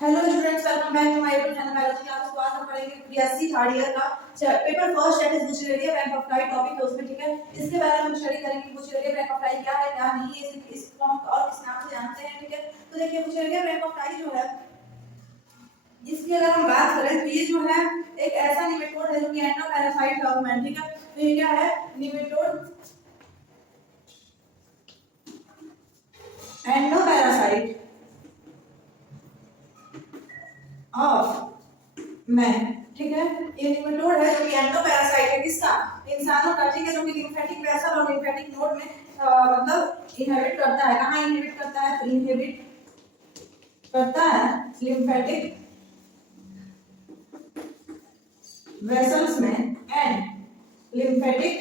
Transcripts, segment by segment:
Hello students, welcome back to my YouTube channel biology class. तो आज हम पढ़ेंगे बीएससी थर्ड ईयर का paper first, that is Wuchereria rank of type topic है उसमें। ठीक है, इसके बारे में हम स्टडी करेंगे बुचेरिया रैंक ऑफ टाइप क्या है क्या नहीं है, इस फॉर्म और इस नाम से जानते हैं। ठीक है, तो देखिए बुचेरिया रैंक ऑफ टाइप जो है, इसकी अगर हम बात करें तो ये जो है एक ऐसा निमेटोड है जो कि एंडोपैरासाइट डॉक्यूमेंट। ठीक है, तो ये क्या है, निमेटोड एंडोपैरासाइट ऑफ मैन। ठीक है, ये निमेटोड है जो कि एंडोपैरासाइट है किसका, इंसानों का। ठीक है, जो कि लिम्फेटिक वेसल और लिम्फेटिक नोड में मतलब इनहेबिट करता है। कहाँ इनहेबिट करता है, तो इनहेबिट करता है लिम्फेटिक वेसल्स में एंड लिम्फेटिक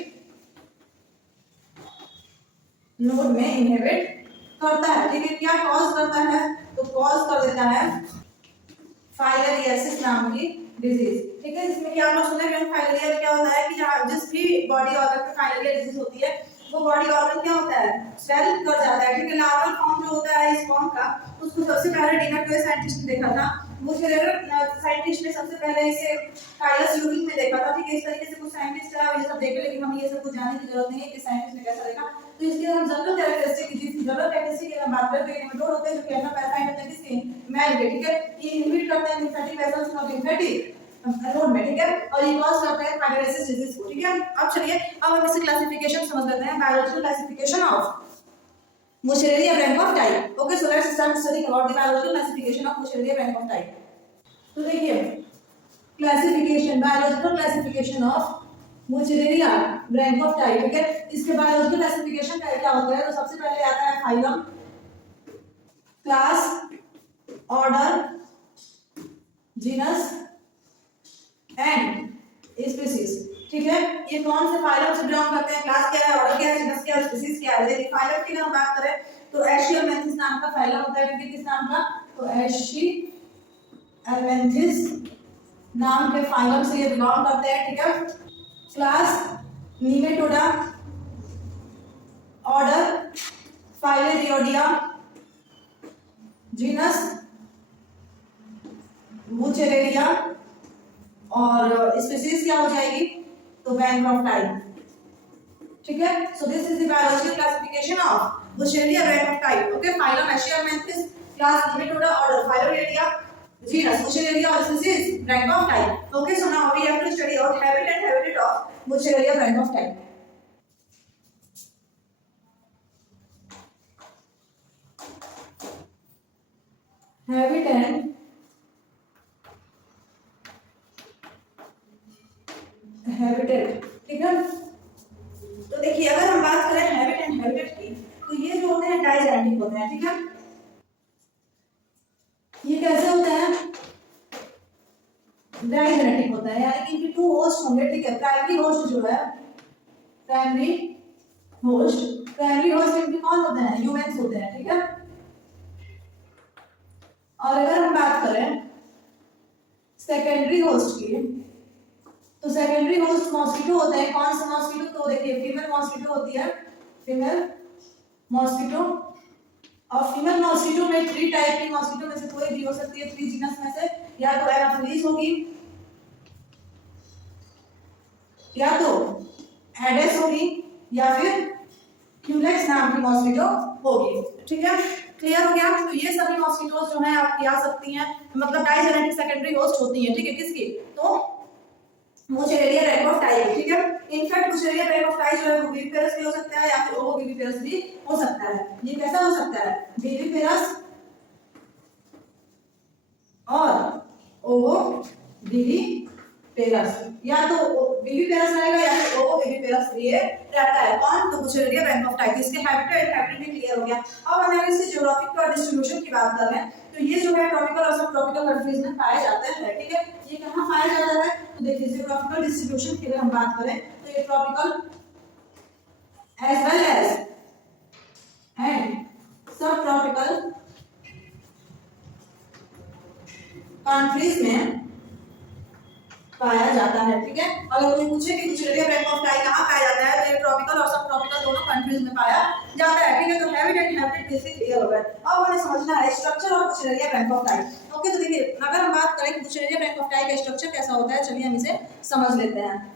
नोड में इनहेबिट करता है। ठीक है, क्या कॉज करता है, तो कॉज कर देता है फाइलेरियासिस नाम की डिजीज। ठीक है, जिसमें कि आप लोग सुने होंगे फाइलेरिया में क्या होता है कि जहाँ जिस भी बॉडी ऑर्गन में फाइलेरिया डिजीज होती है वो बॉडी ऑर्गन क्या होता है, स्वेल कर जाता है। ठीक है, लार्वल फॉर्म जो होता है इस फॉर्म का, उसको सबसे पहले डिनर साइंटिस्ट ने देखा था। वो साइंटिस्ट ने सबसे पहले इसे काइलस यूरिन में देखा था। ठीक है, इस तरीके से कुछ साइंटिस्ट है ये सब देखे, लेकिन हमें ये सब कुछ जानने की जरूरत नहीं है कि साइंटिस्ट ने कैसा देखा। तो इसलिए हम जनरल कैरेक्टरिस्टिक की जनरल कैरेक्टरिस्टिक की बात करते हैं, निमेटोड होते हैं जो कि एंडोपैरासाइट होते हैं किसके, मैन के। ठीक है, ये इनहिबिट करते हैं लिम्फेटिक वेसल्स और लिम्फेटिक नोड में। ठीक है, और ये कॉज करता है फाइलेरियासिस डिजीज को। ठीक है, अब चलिए अब हम इसे क्लासिफिकेशन समझ लेते हैं, biological classification of Buchereria rank of type. Okay, so let's start studying about the biological classification of Buchereria rank of type. तो देखिए classification, biological classification of Buchereria rank of type। ठीक है, इसके बायोलॉजिकल क्लासिफिकेशन का क्या होता है, तो सबसे पहले आता है phylum, class, order, genus and species. ठीक है, ये कौन से फाइलम से बिलोंग करते हैं, क्लास क्या है, ऑर्डर क्या है, जीनस क्या है, स्पीसीज क्या है। देखिए फाइलम की अगर हम बात करें तो एशियोमेंथिस नाम का फाइलम होता है। ठीक है, किस नाम का, तो एशियोमेंथिस नाम के फाइलम से ये बिलोंग करते हैं। ठीक है, क्लास निमेटोडा, ऑर्डर फाइलेरियोडिया, जीनस बुचेरेरिया और स्पीसीज क्या हो जाएगी, तो बैंक ऑफ टाइप। ठीक है, so this is the biological classification of Wuchereria bancrofti. Okay, phylum Aschelminthes, class Nematoda, order Filarioidea, genus Buchereria or species rank of type. Okay, so now we have to study out habit and habitat of Buchereria rank of type. Habit and habitat। ठीक है, तो देखिए अगर हम बात करें habit and habitat की, तो ये जो होते हैं डाइजेनेटिक होते हैं। ठीक है, ये कैसे होते हैं, डाइजेनेटिक होता है, यानी कि इनके टू होस्ट होंगे। ठीक है, प्राइमरी होस्ट जो है, प्राइमरी होस्ट इनके कौन होते हैं, ह्यूमंस होते हैं। ठीक है, और अगर हम बात करें सेकेंडरी होस्ट की, तो सेकेंडरी होस्ट मॉस्किटो होते हैं। कौन सा मॉस्किटो, तो देखिए फीमेल मॉस्किटो होती है, फीमेल मॉस्किटो। और फीमेल मॉस्किटो में 3 टाइप की मॉस्किटो में से कोई भी हो सकती है, 3 जीनस में से, या तो एनाफिलीज होगी, या तो एडेस होगी, या फिर क्यूलेक्स नाम की मॉस्किटो होगी। ठीक है, क्लियर हो गया। तो ये सभी मॉस्किटोज जो हैं आपकी आ सकती हैं, मतलब डाइजेनेटिक सेकेंडरी होस्ट होती हैं। ठीक है, किसकी, तो बुचेरेरिया रैंक ऑफ टाइप। ठीक है, इनफैक्ट बुचेरेरिया रैंक ऑफ टाइप जो है वो विविपेरस भी हो सकता है या फिर ओविविपेरस भी हो सकता है। ये कैसा हो सकता है, विविपेरस और ओविविपेरस, या तो विविपेरस रहेगा या फिर ओविविपेरस ये रहता है। कौन, तो बुचेरेरिया रैंक ऑफ टाइप। इसके हैबिट भी क्लियर हो गया। अब हम अगर इससे ज्योग्राफिक डिस्ट्रीब्यूशन की बात कर रहे हैं, तो ये जो है ट्रॉपिकल और सब ट्रॉपिकल कंट्रीज में पाया जाता है। ठीक है, ये कहाँ पाया जाता है, तो देखिए जियोग्राफिकल डिस्ट्रीब्यूशन की अगर हम बात करें तो ये tropical as well as and sub tropical countries पाया जाता है। ठीक है, अगर कोई पूछे कि बुचेरेलिया ब्रैंक ऑफ टाई कहाँ पाया जाता है, तो ये ट्रॉपिकल और सब ट्रॉपिकल दोनों कंट्रीज में पाया जाता है। ठीक है, तो habit and habitat basic clear हो गया। अब हमें समझना है structure of Wuchereria bancrofti. Okay, तो देखिए अगर हम बात करें कि बुचेरेलिया ब्रैंक ऑफ टाई का स्ट्रक्चर कैसा होता है, चलिए हम इसे समझ लेते हैं।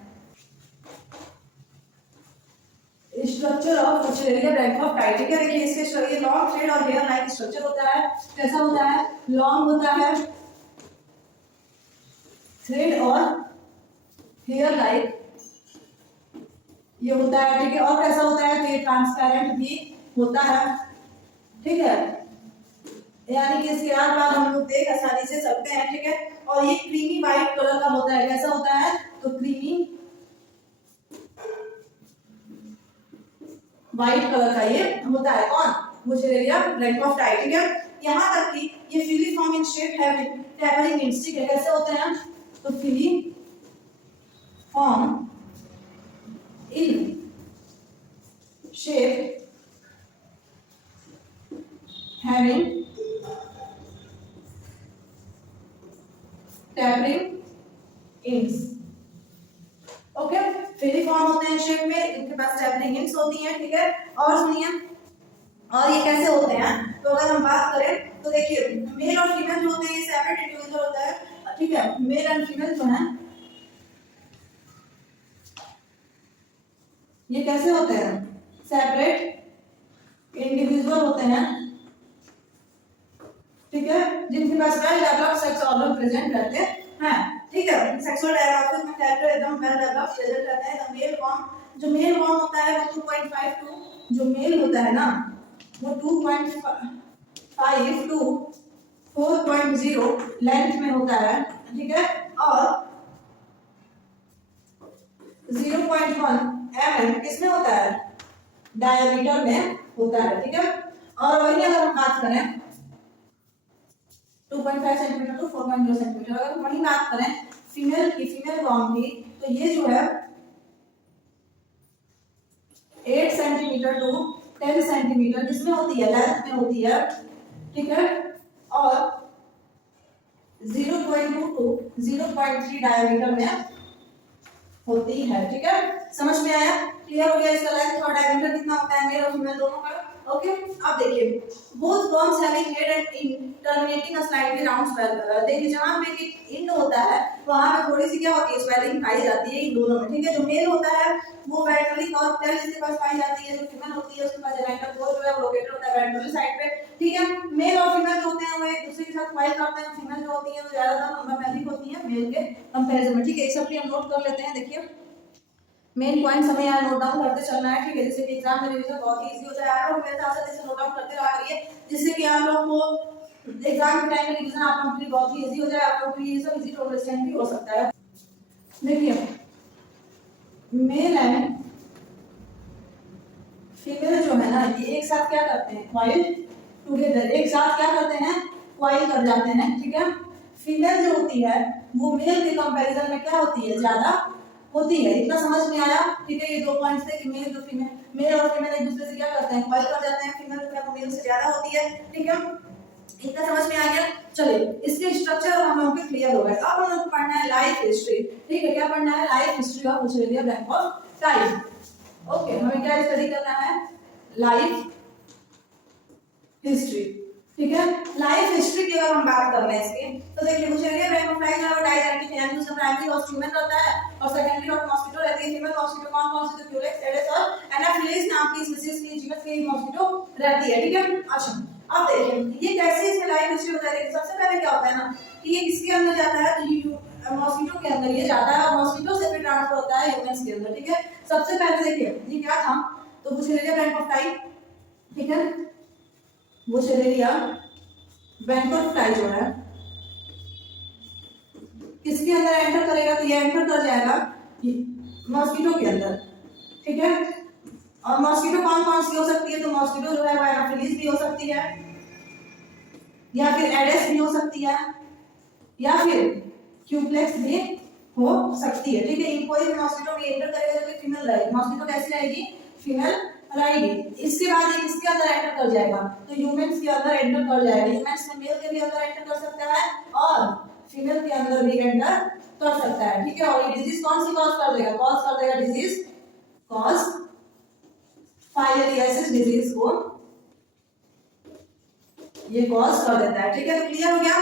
Structure of Wuchereria bancrofti. ठीक है, देखिए इसके ये लॉन्ग थ्रेड और हेयर लाइक स्ट्रक्चर होता है। कैसा होता है? लॉन्ग होता है, थ्रेड और हेयर लाइक ये होता है। ठीक है, और कैसा होता है? तो ये ट्रांसपेरेंट भी होता है। ठीक है, यानी कि इसके आसपास हम लोग देख आसानी से सकते हैं। ठीक है, और ये क्रीमी व्हाइट कलर का होता है। कैसा होता है? तो क्रीमी व्हाइट कलर का ये होता है। कौन? Wuchereria bancrofti. ठीक है, यहाँ तक कि ये filiform in shape having tapering इन। ठीक है, कैसे होते हैं? तो filiform in shape having tapering ends. Okay, filiform होते हैं शेप में, इनके पास टैपरिंग इंस होती हैं। ठीक है, और सुनिए, और ये कैसे होते हैं? तो अगर हम बात करें तो देखिए मेल और फीमेल जो होते हैं ये सेपरेट इंडिविजुअल होता है। ठीक है, मेल एंड फीमेल जो है ये कैसे होते हैं? सेपरेट इंडिविजुअल होते हैं। ठीक है, जिनके पास well developed sex organ present रहते हैं। ठीक है, सेक्सुअल डायग्नोसिस में कैरेक्टर एकदम वेल डेवलप्ड प्रेजेंट रहते हैं। मेल फॉर्म, जो मेल फॉर्म होता है वो 2.5 टू, जो मेल होता है ना वो 2.5 टू 4.0 लेंथ में होता है। ठीक है, और 0.1 mm किसमें होता है? डायमीटर में होता है। ठीक है, और वही अगर हम बात करें 2.5 सेंटीमीटर टू 4.0 सेंटीमीटर, अगर वही बात करें फीमेल की, फीमेल फॉर्म की, तो ये जो है 8 सेंटीमीटर टू 10 सेंटीमीटर किसमें होती है? लेंथ में होती है। ठीक है, और 0.2 टू 0.3 डायमीटर में होती है। ठीक है, समझ में आया? क्लियर हो गया? इसका लेंथ और डायमीटर कितना होता है मेल और फीमेल दोनों का। ओके, अब देखिए both forms having head and in terminating a slightly round swell. देखिए जहां पे कि इंड होता है वहां पे थोड़ी सी क्या होती है? स्वेलिंग पाई जाती है इन दोनों में। ठीक है, जो मेल होता है वो वेंट्रली कर्व टेल इसके पास पाई जाती है, जो फीमेल होती है उसके पास जेनिटल कोर जो है वो लोकेटेड होता है वेंट्रली साइड पे। ठीक है, मेल और फीमेल जो होते हैं वो एक दूसरे के साथ फाइट करते हैं। फीमेल जो होती है वो ज्यादातर नंबर में अधिक होती है मेल के कंपैरिजन में। ठीक है, एक सब हम नोट कर लेते हैं। देखिए मेन पॉइंट हमें यहाँ नोट डाउन करते चलना है। ठीक है, जैसे कि एग्जाम में रिवीजन बहुत ही इजी हो जाए। आप लोग मेरे साथ साथ इसे नोट डाउन करते रहा करिए, जिससे कि आप लोग को एग्जाम के टाइम में रिवीजन आप लोगों के लिए बहुत ही इजी हो जाए। आप लोग को ये सब इजी टू अंडरस्टैंड भी हो सकता है। देखिए मेल एंड फीमेल जो है ना ये एक साथ क्या करते हैं? क्वाइल टुगेदर, एक साथ क्या करते हैं? क्वाइल कर जाते हैं। ठीक है, फीमेल जो होती है वो मेल के कंपैरिजन में क्या होती है? ज्यादा होती है। इतना समझ में आया? ठीक है, ये दो पॉइंट्स थे कि मेल जो फीमेल, मेल और फीमेल एक दूसरे से क्या करते हैं? क्वाइल कर जाते हैं। फीमेल जो है वो मेल से ज्यादा होती है। ठीक है, इतना समझ में आ गया? चलिए इसके स्ट्रक्चर हम लोगों के क्लियर हो गए। अब हम लोग को पढ़ना है लाइफ हिस्ट्री। ठीक है, क्या पढ़ना है? Life history of Wuchereria bancrofti. Okay, हमें क्या स्टडी करना है? Life history. ठीक है, लाइफ हिस्ट्री की अगर हम बात कर रहे हैं इसकी, तो देखिए बुचेरेलिया ब्रैंक ऑफ टाई जो है डायजेनेटिक फैमिली से प्राइमरी होस्ट ह्यूमन रहता है और सेकेंडरी होस्ट मॉस्किटो रहती है। फीमेल मॉस्किटो कौन से? तो क्यूलेक्स, एडिस और एनाफिलिस नाम की स्पीशीज की जीनस की मॉस्किटो रहती है। ठीक है, अच्छा अब देखिए ये कैसे इसमें लाइफ हिस्ट्री होता है। सबसे पहले क्या होता है ना कि ये किसके अंदर जाता है? तो ये मॉस्किटो के अंदर ये जाता है और मॉस्किटो से फिर ट्रांसफर होता है ह्यूमंस के अंदर। ठीक है, सबसे पहले देखिए ये क्या था? तो बुचेरेलिया ब्रैंक ऑफ टाई। ठीक है, बुचेरेलिया ब्रैंक ऑफ टाई जो है किसके अंदर एंटर करेगा? तो ये एंटर कर जाएगा मॉस्किटो के अंदर। ठीक है, और मॉस्किटो कौन सी हो सकती है? तो मॉस्किटो जो है वो एनाफिलिस भी हो सकती है, या फिर एडिस भी हो सकती है, या फिर क्यूप्लेक्स भी हो सकती है। ठीक है, इन कोई भी मॉस्किटो भी एंटर करेगा तो फीमेल रहेगी। मॉस्किटो कैसी रहेगी? फीमेल रहेगी। इसके बाद ये किसके अंदर एंटर कर जाएगा? तो ह्यूमंस के अंदर एंटर कर जाएगा। ह्यूमंस में मेल के भी अंदर एंटर कर सकता है और फीमेल के अंदर भी एंटर कर सकता है, ठीक है। और ये डिजीज कौन सी कॉज कर देगा, कॉज कर देगा डिजीज, कॉज फाइलेरियासिस डिजीज को ये कॉज कर देता है, ठीक है। तो क्लियर हो गया।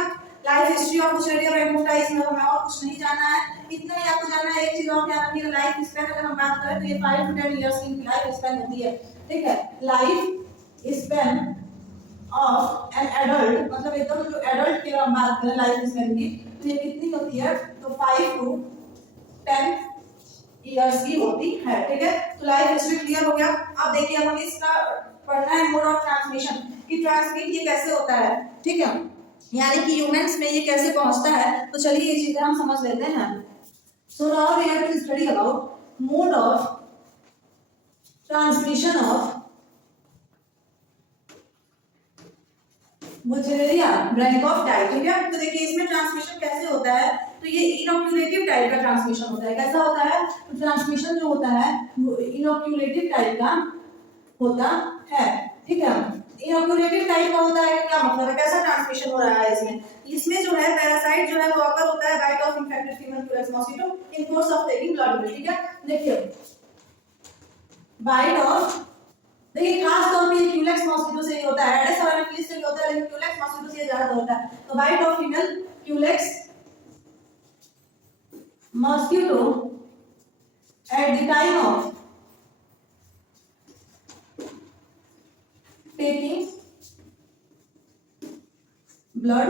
लाइफ हिस्ट्री ऑफ बुचेरिया रेमोटाइस में हमें और कुछ नहीं जानना है, इतना ही आपको जानना है। एक चीज और ध्यान रखिएगा, लाइफ स्पैन अगर हम बात करें तो ये 5 to 10 इयर्स की लाइफ स्पैन होती है, ठीक है। Life span of an adult, मतलब एकदम जो एडल्ट की हम बात करें लाइफ स्पैन की, तो ये कितनी होती है, तो 5 to 10 इयर्स की होती है, ठीक है। तो लाइफ हिस्ट्री क्लियर हो गया। अब देखिए हमें इसका पढ़ना है मोड ऑफ ट्रांसमिशन, कि ट्रांसमिट ये कैसे होता है, ठीक है, यानी कि ह्यूमंस में ये कैसे पहुंचता है। तो चलिए ये चीजें हम समझ लेते हैं। So now we have to study about mode of transmission of Wuchereria bancrofti, ठीक है। तो देखिए इसमें ट्रांसमिशन कैसे होता है, तो ये इनोक्यूलेटिव टाइप का ट्रांसमिशन होता है। कैसा होता है, तो ट्रांसमिशन जो होता है वो इनोक्यूलेटिव टाइप का होता है, ठीक है। इनोक्यूलेटिव टाइप का होता है, क्या मतलब है, कैसा ट्रांसमिशन हो रहा है इसमें, इसमें जो है पैरासाइट जो है वो अकर होता है bite of infected female culex mosquito in course of taking blood, ठीक है। देखिए बाइट ऑफ, देखिए खास तौर पे क्यूलेक्स मॉस्किटो से ही होता है, एडिस और एनाफिलिस से भी होता है, लेकिन क्यूलेक्स मॉस्किटो से ज्यादा होता है। तो bite of female culex mosquito at the time of taking blood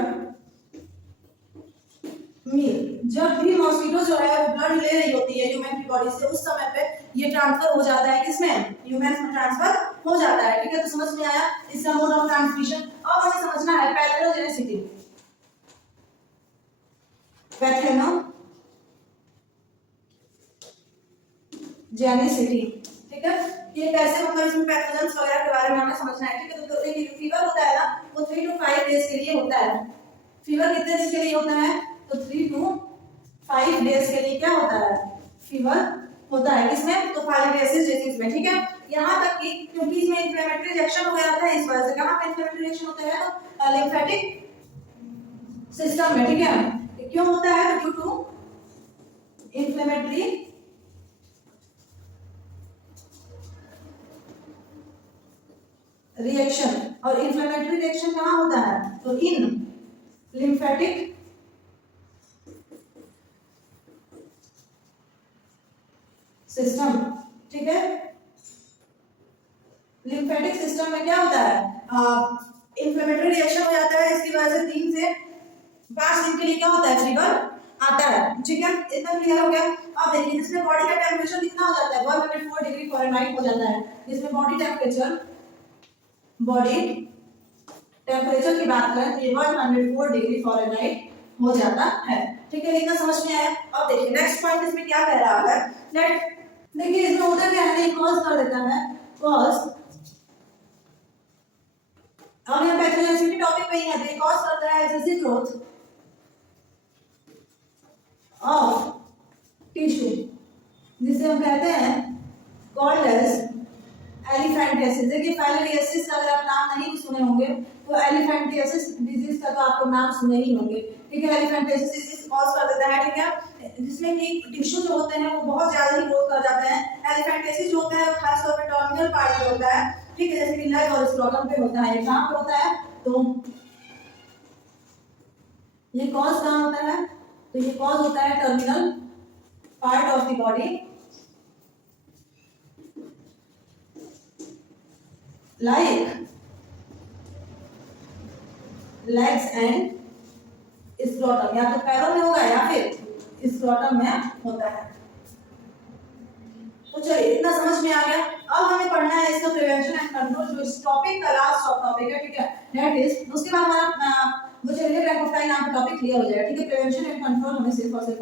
meal, जब भी मॉस्किटो जो है वो ब्लड ले रही होती है ह्यूमन की बॉडी से, उस समय पे ये ट्रांसफर हो जाता है किसमें, ह्यूमंस में ट्रांसफर हो जाता है, ठीक है। तो समझ में आया इसका मोड ऑफ ट्रांसमिशन। अब हमें समझना है पैथोजेनेसिटी, पैथोजेनेसिटी, ठीक है। ये कैसे, मतलब इसमें पैथोजेंस वगैरह के बारे में हमें समझना है, ठीक है। तो देखिए फीवर होता है ना, वो 3 to 5 डेज के लिए होता है। फीवर कितने दिन के लिए होता है, तो 3 to 5 डेज के लिए क्या होता है, फीवर होता है। किसमें, तो फाइलेरियासिस डिजीज में, ठीक है। यहाँ तक कि क्योंकि इसमें इन्फ्लेमेटरी रिएक्शन हो गया था, इस वजह से कहाँ पे इन्फ्लेमेटरी रिएक्शन होता है, तो लिम्फेटिक सिस्टम में, ठीक है। क्यों होता है, ड्यू टू इन्फ्लेमेटरी रिएक्शन। और इन्फ्लेमेटरी रिएक्शन कहाँ होता है, तो इन लिम्फेटिक सिस्टम, ठीक है। लिम्फेटिक सिस्टम में क्या होता है, इन्फ्लेमेटरी रिएक्शन हो जाता है, इसकी वजह से 3 से 5 दिन के लिए क्या होता है, फीवर आता है, ठीक है। इतना क्लियर हो गया। अब देखिए जिसमें बॉडी का टेम्परेचर कितना हो जाता है, 104 डिग्री फ़ारेनहाइट हो जाता है, जिसमें बॉडी टेम्परेचर की बात करें तो ये 104 डिग्री फ़ारेनहाइट हो जाता है, ठीक है। इतना समझ में आया। अब देखिए नेक्स्ट पॉइंट इसमें क्या कह रहा है, नेट देखिए इसमें होता क्या है, कॉज कर देता है, कॉज, अब यहाँ पैथोजेनेसिटी टॉपिक पे ही है, तो कॉज करता है एक्सेसिव ग्रोथ ऑफ टिश्यू, जिसे हम कहते हैं कॉल्ड एज एलिफेंटियासिस। देखिए फाइलेरियासिस अगर आप नाम नहीं सुने होंगे तो एलिफेंटियासिस डिजीज का तो आप लोग नाम सुने ही होंगे, ठीक है। एलिफेंटियासिस डिजीज कॉज कर देता है, ठीक है, जिसमें कि टिश्यू जो होते हैं वो बहुत ज्यादा ही ग्रोथ कर जाते हैं। एलिफेंटियासिस जो होता है वो खास तौर पे टर्मिनल पार्ट पे होता है, ठीक है, जैसे कि लेग और स्क्रोटम पे होता है। ये कहाँ पे होता है, तो ये कॉज कहाँ होता है, तो ये कॉज होता है terminal part of the body, like legs and scrotum, या तो पैरों में होगा या फिर स्क्रोटम में होता है। तो चलिए इतना समझ में आ गया। अब हमें पढ़ना है इसका प्रिवेंशन एंड कंट्रोल, जो इस टॉपिक का लास्ट सब टॉपिक है, ठीक है, दैट इज, उसके बाद हमारा बुचेरिया ब्रैंकोफाइटा नाम का टॉपिक क्लियर हो जाएगा, ठीक है। प्रिवेंशन एंड कंट्रोल हमें सिर्फ और सिर्फ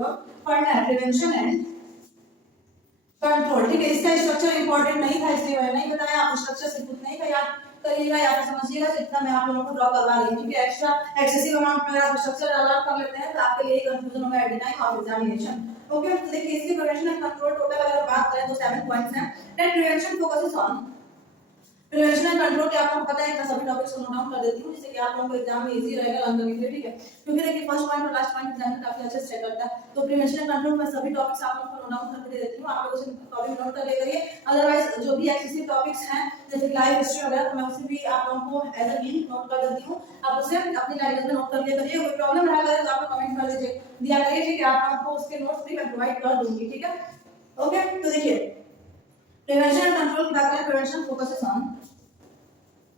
पढ़ना है, प्रिवेंशन एंड कंट्रोल, ठीक है। इसका स्ट्रक्चर इंपॉर्टेंट नहीं था इसलिए मैंने नहीं बताया, आप स्ट्रक्चर से कुछ नहीं था याद करिएगा या फिर समझिएगा, तो इतना मैं आप लोगों को ड्रॉ करवा रही हूँ, ठीक है। एक्स्ट्रा एक्सेसिव अमाउंट में आप स्ट्रक्चर अलग कर लेते हैं तो आपके लिए कंफ्यूजन होगा eight the time of examination, okay. तो देखिए इसकी प्रिवेंशन एंड कंट्रोल टोटल अगर बात करें तो 7 पॉइंट्स हैं। That prevention focuses on prevention and control के आपको पता है, मैं सभी टॉपिक्स को नोट डाउन कर देती हूँ जिससे कि आप लोगों को एग्जाम में इजी रहेगा लर्न करने के लिए, ठीक है। क्योंकि देखिए फर्स्ट पॉइंट और लास्ट पॉइंट एग्जाम में काफी अच्छे से चेक करता है। तो प्रिवेंशन एंड कंट्रोल में सभी टॉपिक्स आप लोगों को नोट डाउन करके दे देती हूँ, आप लोग उसे कॉपी में नोट कर ले करिए। अदरवाइज जो भी एक्सेसिव टॉपिक्स हैं जैसे लाइफ हिस्ट्री वगैरह, तो मैं उसे भी आप लोगों को एज अ लिंक नोट कर देती हूँ, आप उसे अपनी डायरी में नोट कर लिया करिए। कोई प्रॉब्लम रहा करे तो आप कमेंट कर दीजिए, दिया करिए, ठीक है। आप लोगों को उसके नोट्स भी मैं प्रोवाइड कर दूंगी, ठीक है। ओके, तो देखिए प्रिवेंशन एंड कंट्रोल की बात करें, prevention focuses on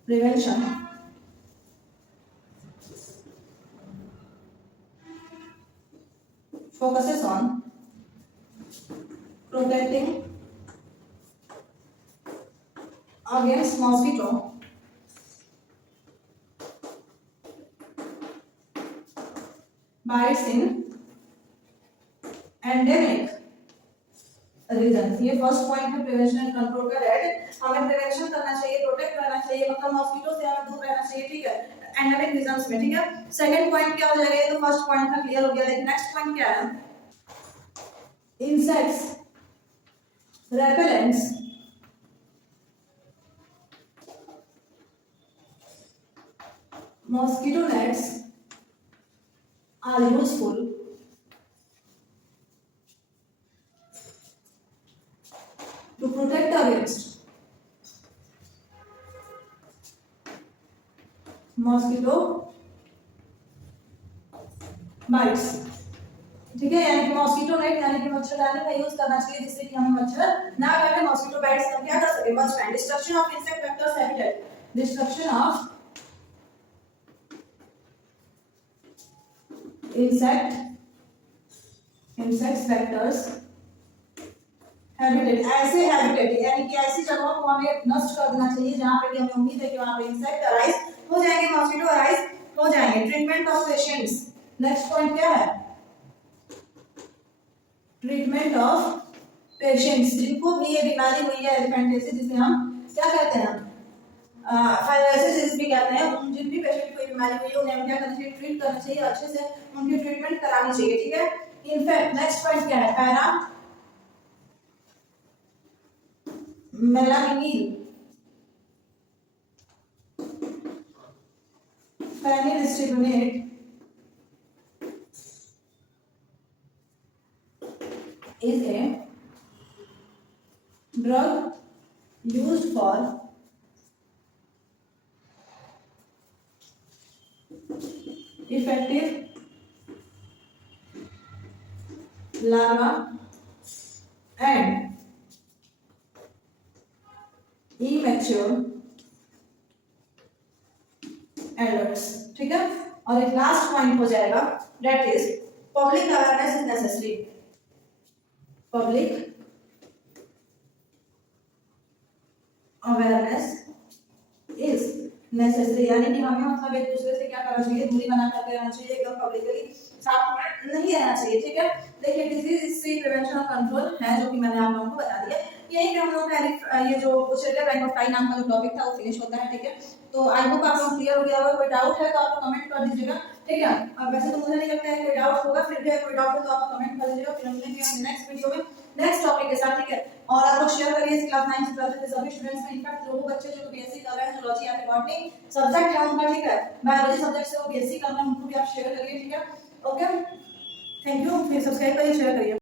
prevention focuses on protecting against mosquito bites in endemic region. ये फर्स्ट पॉइंट है प्रिवेंशन एंड कंट्रोल का, रेड हमें प्रिवेंशन करना चाहिए, प्रोटेक्ट करना चाहिए, मतलब मॉस्किटो से हमें दूर रहना चाहिए, ठीक है, एंडेमिक रीजंस में, ठीक है। सेकंड पॉइंट क्या हो जाएगा, ये तो फर्स्ट पॉइंट था, क्लियर हो गया। देखिए नेक्स्ट पॉइंट क्या है, insects repellents mosquito nets are useful to protect against mosquito bites, ठीक है। यानी कि मॉस्किटो नेट यानी कि मच्छरदानी का यूज करना चाहिए जिससे कि हमें मच्छर ना काटे, मॉस्किटो बाइट्स हम क्या कर सके, बच पाए। Destruction of insect vectors habitat, destruction of insects vectors habitat, ऐसे हैबिटेट यानी कि ऐसी जगहों को हमें नष्ट कर देना चाहिए जहां पे कि हमें उम्मीद है कि वहां पे इंसेक्ट अराइज हो जाएंगे, मॉस्किटो अराइज हो जाएंगे। Treatment of patients, next point क्या है, ट्रीटमेंट ऑफ पेशेंट्स जिनको भी ये बीमारी हुई है एलिफेंटियासिस, जिसे हम क्या कहते हैं फाइलोसिस भी कहते हैं, उन जिन भी पेशेंट को बीमारी हुई है उन्हें हम क्या करना चाहिए, ट्रीट करना चाहिए, अच्छे से उनकी ट्रीटमेंट करानी चाहिए, ठीक है। इनफैक्ट नेक्स्ट पॉइंट क्या है, para मेलानिल फेनिलस्टिमुलेट is a drug used for effective larva and immature adults, ठीक है। और एक लास्ट पॉइंट हो जाएगा, that is public awareness is necessary, public awareness is necessary, यानी कि हमें मतलब एक दूसरे से क्या करना चाहिए, दूरी बना करके रहना चाहिए, एकदम पब्लिकली साथ में नहीं रहना चाहिए, ठीक है। देखिए डिजीज इससे प्रिवेंशन और कंट्रोल है जो कि मैंने आप लोगों को बता दिया। यही पे हम लोग का ये जो बुशेरिया बैंक ऑफ टाई नाम का जो टॉपिक था वो फिनिश होता है, ठीक है। तो आई होप आप लोग क्लियर हो गया होगा, कोई डाउट है तो आप कमेंट कर दीजिएगा, ठीक है। वैसे तो मुझे नहीं लगता है कोई डाउट होगा, फिर भी कोई डाउट हो तो आप कमेंट कर दीजिएगा, फिर हम मिलेंगे अपने नेक्स्ट वीडियो में नेक्स्ट टॉपिक के साथ, ठीक है। और आप लोग शेयर करिए इस क्लास 9 से 12 के सभी स्टूडेंट्स में, इनफैक्ट जो बच्चे जो बीएससी कर रहे हैं जूलॉजी या फिर बॉटनी सब्जेक्ट है उनका, ठीक है, बायोलॉजी सब्जेक्ट से वो बीएससी कर रहे हैं, उनको भी आप शेयर करिए, ठीक है। ओके, थैंक यू, फिर सब्सक्राइब करिए, शेयर करिए।